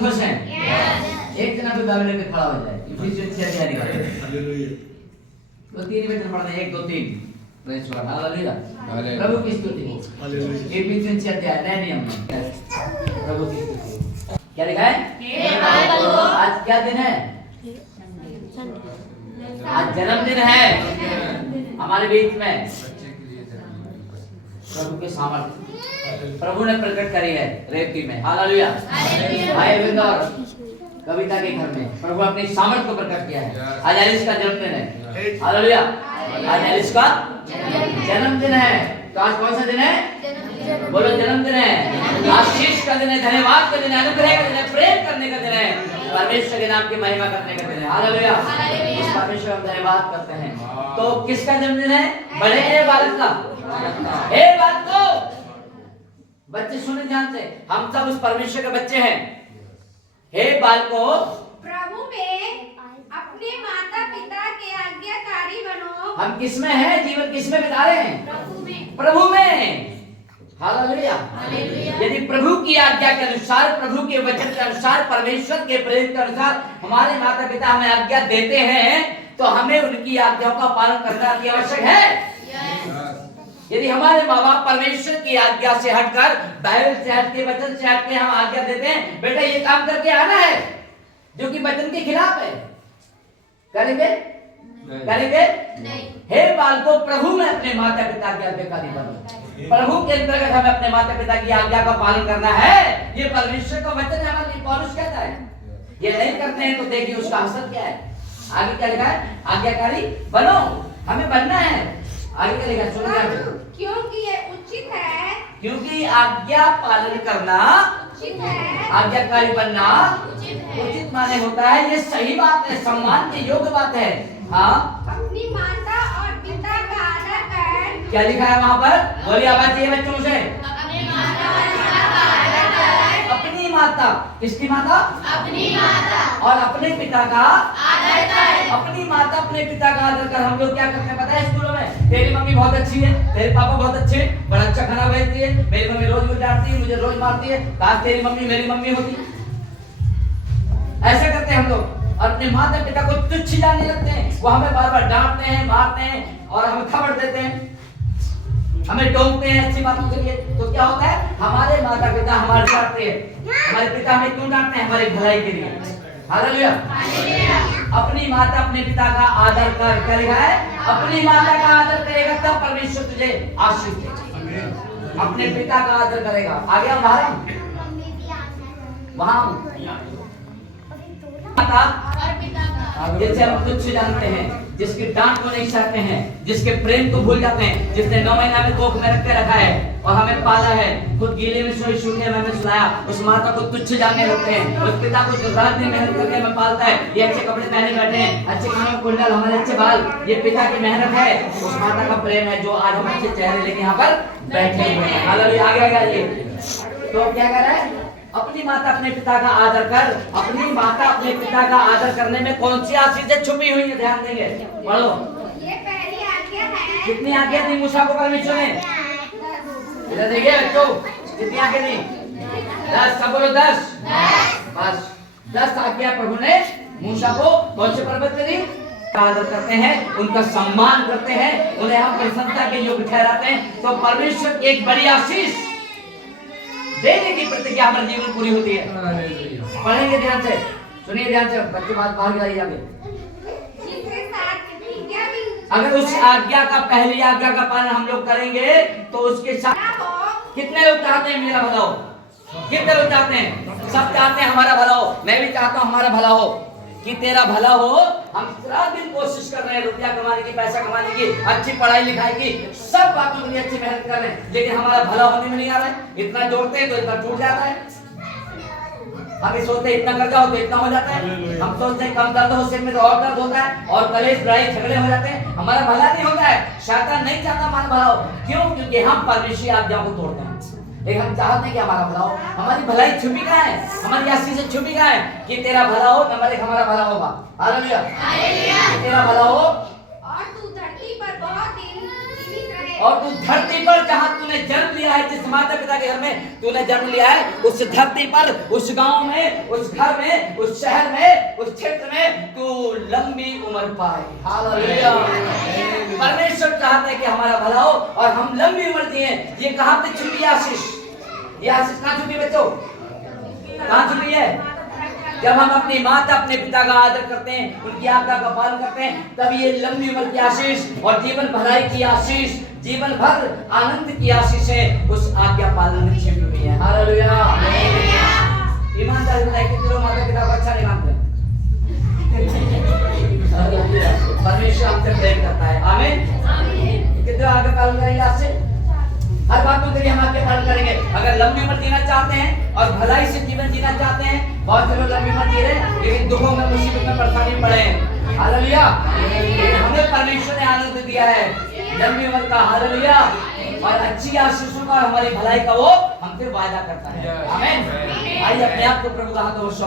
खुश हैं? एक जना पे बाइबल लेके खड़ा हो जाए। इफिसियंस 6 निकालो। तो 3 वचन पढ़ना, 1 2 3। Praise God, hallelujah. प्रभु की स्तुति हो। इफिसियंस 6 नए नियम में प्रभु की स्तुति। क्या लिखा है? आज क्या दिन है? आज जन्मदिन है हमारे बीच में। प्रभु के सामर्थ्य प्रभु ने प्रकट करी है रेवती में। हालेलुया। भाई विंदर कविता के घर में प्रभु अपनी सामर्थ्य को प्रकट किया है। आज एलिस का जन्मदिन है। हालेलुया। आज एलिस का जन्मदिन है। तो आज कौन सा दिन है? बोलो जन्मदिन है, आशीष का दिन है, धन्यवाद का दिन है, अनुग्रह का दिन है, प्रेम करने का दिन है, परमेश्वर के नाम की महिमा करने का दिन है। हालेलुया। इस परमेश्वर का धन्यवाद करते हैं। तो किसका जन्मदिन है? बड़े हैं बालक का। हे बालकों, बच्चे सुने ध्यान से, हम सब उस परमेश्वर के बच्चे हैं। हे बालकों, प्रभु में अपने माता पिता के आज्ञाकारी बनो। हम किसमें हैं? जीवन किसमें बिता रहे हैं? प्रभु में। हालेलुया। यदि प्रभु की आज्ञा के अनुसार, प्रभु के वचन के अनुसार, परमेश्वर के प्रेम के अनुसार हमारे माता पिता हमें आज्ञा देते हैं, तो हमें उनकी आज्ञाओं का पालन करना आवश्यक है। यदि हमारे माँ बाप परमेश्वर की आज्ञा से हटकर, बाइबल से हटके, वचन से हटके हम आज्ञा देते हैं, बेटा ये काम करके आना है, जो कि वचन के खिलाफ है, करेंगे? करेंगे? हे बालकों, प्रभु में अपने माता पिता की आज्ञाकारी बनो। प्रभु के अंतर्गत हमें अपने माता पिता की आज्ञा का पालन करना है। ये परमेश्वर का वचन है, हमारे पौलुस कहता है। ये नहीं करते हैं तो देखिए उसका असर क्या है। आगे क्या लिखा है? आज्ञाकारी बनो, हमें बनना है। आगे क्या लिखा है? सुनिए। क्योंकि ये उचित है, क्योंकि आज्ञा पालन करना उचित है, आज्ञाकारी बनना उचित माने होता है। ये सही बात है, सम्मान के योग्य बात है। हाँ, अपनी माता और पिता का आदर कर। क्या लिखा है वहाँ पर? बोलिए आवाज ये बच्चों से। अपनी माता और पिता का आदर कर। अपनी माता, किसकी माता? अपनी माता और अपने पिता का आदर कर। अपनी माता अपने पिता का आदर कर। हम लोग क्या करते हैं पता है? स्कूलों में तेरी मम्मी बहुत अच्छी है, तेरे पापा बहुत अच्छे हैं, बड़ा अच्छा खाना भेजती है, मेरी मम्मी रोज मुझे डांटती है, मुझे रोज मारती है, काश तेरी मम्मी मेरी मम्मी होती। ऐसा करते हैं हम लोग, अपने माता पिता को तुच्छ जानने लगते हैं। वो हमें बार बार डांटते हैं, मारते हैं और हमें खबर देते हैं, हमें टोकते हैं अच्छी बातों के लिए। तो क्या होता है? हमारे माता पिता हमारे डांटते हैं। हमारे पिता हमें क्यों डांटते हैं? हमारी भलाई के लिए। हालेलुया। अपनी माता अपने पिता का आदर कर। क्या लिखा है? अपनी माता का आदर करेगा तब परमेश्वर तुझे आशीष देगा। अपने पिता का आदर करेगा। आगे हम वहां माता जिसे हम तुच्छ जानते हैं, जिसकी डांट को नहीं सहते हैं, जिसके प्रेम को भूल जाते हैं, जिसने 9 महीना में कोख में रख के रखा है और हमें पाला है, खुद गीले में सोई सूखे में हमें सुलाया, उस माता को तुच्छ जानने लगते हैं। उस पिता को जो रात दिन मेहनत करके हमें पालता है, ये अच्छे कपड़े पहने बैठे हैं, अच्छे कानों में कुंडल, हमारे अच्छे बाल, ये पिता की मेहनत है, उस माता का प्रेम है जो आज हम अच्छे चेहरे लेके यहाँ पर बैठे हुए हैं। हालेलुया। आगे आगे तो क्या कह रहा है? अपनी माता अपने पिता का आदर कर। अपनी माता अपने पिता का आदर करने में कौन सी आशीष छुपी हुई है? ध्यान देंगे, पढ़ो। ये पहली आज्ञा है। कितनी आज्ञा दी मूसा को परमेश्वर ने? इधर देखिए बच्चों, कितनी आज्ञा दी? 10। सब बोलो 10। बस 10 आज्ञा प्रभु ने मूसा को कौन से पर्वत पे दी? आदर करते हैं, उनका सम्मान करते हैं, उन्हें हम प्रशंसा के योग्य ठहराते हैं, तो परमेश्वर की एक बड़ी आशीष देने की प्रतिज्ञा हमारे जीवन पूरी होती है। पढ़ेंगे ध्यान से, सुनिए ध्यान से, बच्चे बात बाहर जाइए आगे। अगर उस आज्ञा का, पहली आज्ञा का पालन हम लोग करेंगे तो उसके साथ कितने लोग चाहते हैं मेरा भला हो? कितने लोग चाहते हैं? सब चाहते हैं हमारा भला हो। मैं भी चाहता हूँ हमारा भला हो, कि तेरा भला हो। हम रात दिन कोशिश कर रहे हैं रुपया कमाने की, पैसा कमाने की, अच्छी पढ़ाई लिखाई की, सब बातों के लिए अच्छी मेहनत कर रहे हैं, लेकिन हमारा भला होने में नहीं आ रहा है। इतना जोड़ते हैं तो इतना टूट जाता है। हम सोचते हैं इतना कर्जा हो तो इतना हो जाता है। हम सोचते हैं कम दर्द हो सिर में तो और दर्द होता है, और कलेश लड़ाई झगड़े हो जाते हैं। हमारा भला नहीं होता है। शैतान नहीं चाहता हमारा भला हो। क्यों? क्योंकि हम परमेश्वर आज्ञा को तोड़ते हैं। लेकिन हम चाहते हैं कि हमारा भला हो। हमारी भलाई छुपी कहाँ है? हमारी आशीष छुपी कहाँ है? कि तेरा भला हो, नंबर 1 हमारा भला होगा। हालेलुया। तेरा भला हो और तू धरती पर बहुत दिन जीवित रहे। और तू धरती पर जहाँ तू तूने जन्म लिया है, जिस माता पिता के घर में तूने जन्म लिया है, उस धरती पर, उस गांव में, उस घर में, उस शहर में, उस क्षेत्र में तू लंबी उम्र पाए। हालेलुया। परमेश्वर चाहता है कि हमारा भला हो और हम लंबी उम्र जिए। ये कहां पे छुपी आशीष? ये आशीष कहां छुपी बच्चों? कहां छुपी है? जब हम अपनी माता अपने पिता का आदर करते हैं, उनकी आज्ञा का पालन करते हैं, तब ये लंबी उम्र की आशीष और जीवन भलाई की आशीष, जीवन भर आनंद की आशीष है, उस आज्ञा पालन में छिपी हुई है। हालेलुया। ईमानदारी बताइए कितने लोग माता पिता को अच्छा नहीं मानते? परमेश्वर हमसे प्रेम करता है। आमीन। कितने आज्ञा पालन करेंगे? आपसे हर बात को हम आज्ञा पालन करेंगे। अगर लंबी उम्र जीना चाहते हैं और भलाई से जीवन जीना चाहते हैं, बहुत से लोग लंबी उम्र जी रहे हैं लेकिन दुखों में, मुसीबत में, परेशानी में पड़े हैं। हालेलुया। हमें परमेश्वर ने आनंद दिया है लंबी उम्र का। हालेलुया। और अच्छी आशीषों का, हमारी भलाई का वो हमसे वायदा करता है। आमीन। आइए अपने आप को प्रभु का हाथों में